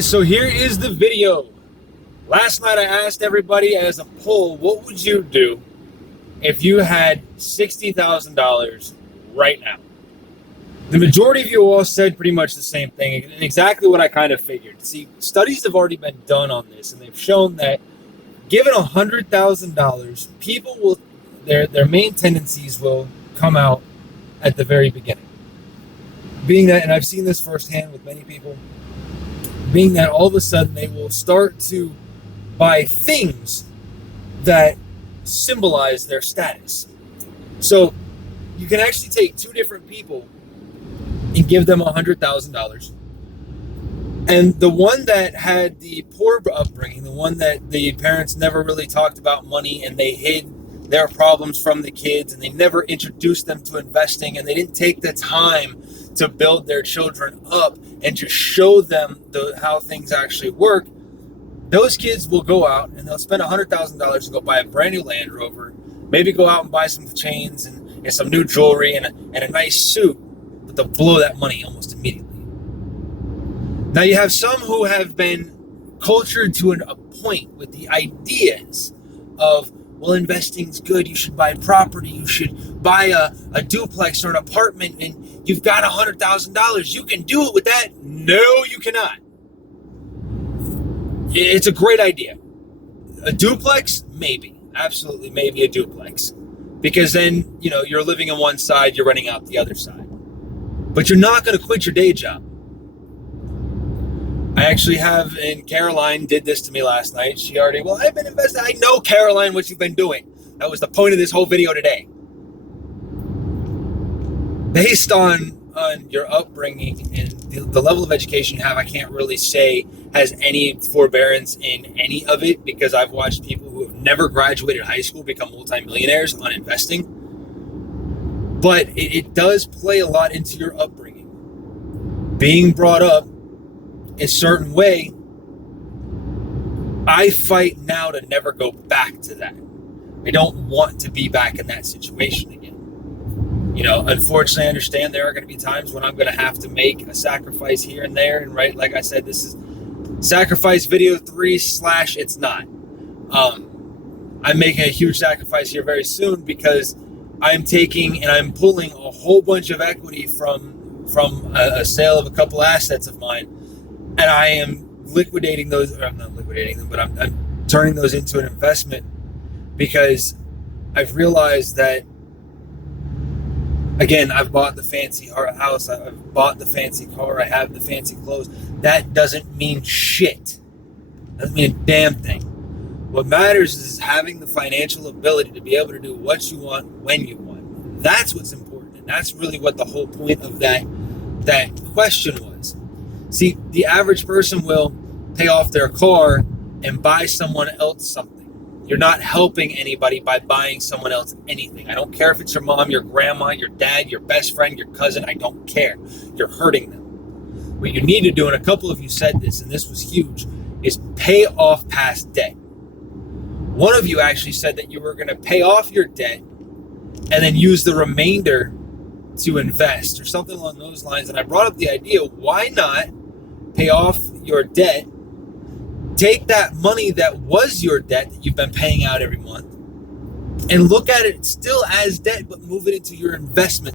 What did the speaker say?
So here is the video. Last night I asked everybody as a poll, what would you do if you had $60,000 right now? The majority of you all said pretty much the same thing, and exactly what I kind of figured. See, studies have already been done on this, and they've shown that given $100,000, people will, their main tendencies will come out at the very beginning. Being that, and I've seen this firsthand with many people, being that all of a sudden they will start to buy things that symbolize their status. So you can actually take two different people and give them $100,000. And the one that had the poor upbringing, the one that the parents never really talked about money and they hid their problems from the kids and they never introduced them to investing and they didn't take the time to build their children up and to show them how things actually work, those kids will go out and they'll spend $100,000 to go buy a brand new Land Rover, maybe go out and buy some chains and some new jewelry and a nice suit, but they'll blow that money almost immediately. Now you have some who have been cultured to a point with the ideas of, well, investing's good, you should buy property, you should buy a duplex or an apartment, and you've got $100,000, you can do it with that. No, you cannot. It's a great idea. A duplex? Maybe. Absolutely, maybe a duplex. Because then, you're living on one side, you're renting out the other side. But you're not going to quit your day job. I actually have, and Caroline did this to me last night. She already, I've been investing. I know, Caroline, what you've been doing. That was the point of this whole video today. Based on your upbringing and the level of education you have, I can't really say has any forbearance in any of it, because I've watched people who have never graduated high school become multimillionaires on investing. But it does play a lot into your upbringing. Being brought up a certain way, I fight now to never go back to that. I don't want to be back in that situation again. Unfortunately, I understand there are going to be times when I'm going to have to make a sacrifice here and there. And right, like I said, this is sacrifice video 3 / it's not. I'm making a huge sacrifice here very soon because I'm taking and I'm pulling a whole bunch of equity from a sale of a couple assets of mine. And I am liquidating those, or I'm not liquidating them, but I'm turning those into an investment because I've realized that, again, I've bought the fancy house, I've bought the fancy car, I have the fancy clothes. That doesn't mean shit. Doesn't mean a damn thing. What matters is having the financial ability to be able to do what you want when you want. That's what's important. And that's really what the whole point of that question was. See, the average person will pay off their car and buy someone else something. You're not helping anybody by buying someone else anything. I don't care if it's your mom, your grandma, your dad, your best friend, your cousin. I don't care. You're hurting them. What you need to do, and a couple of you said this, and this was huge, is pay off past debt. One of you actually said that you were going to pay off your debt and then use the remainder to invest or something along those lines. And I brought up the idea, why not pay off your debt, take that money that was your debt that you've been paying out every month, and look at it still as debt, but move it into your investment.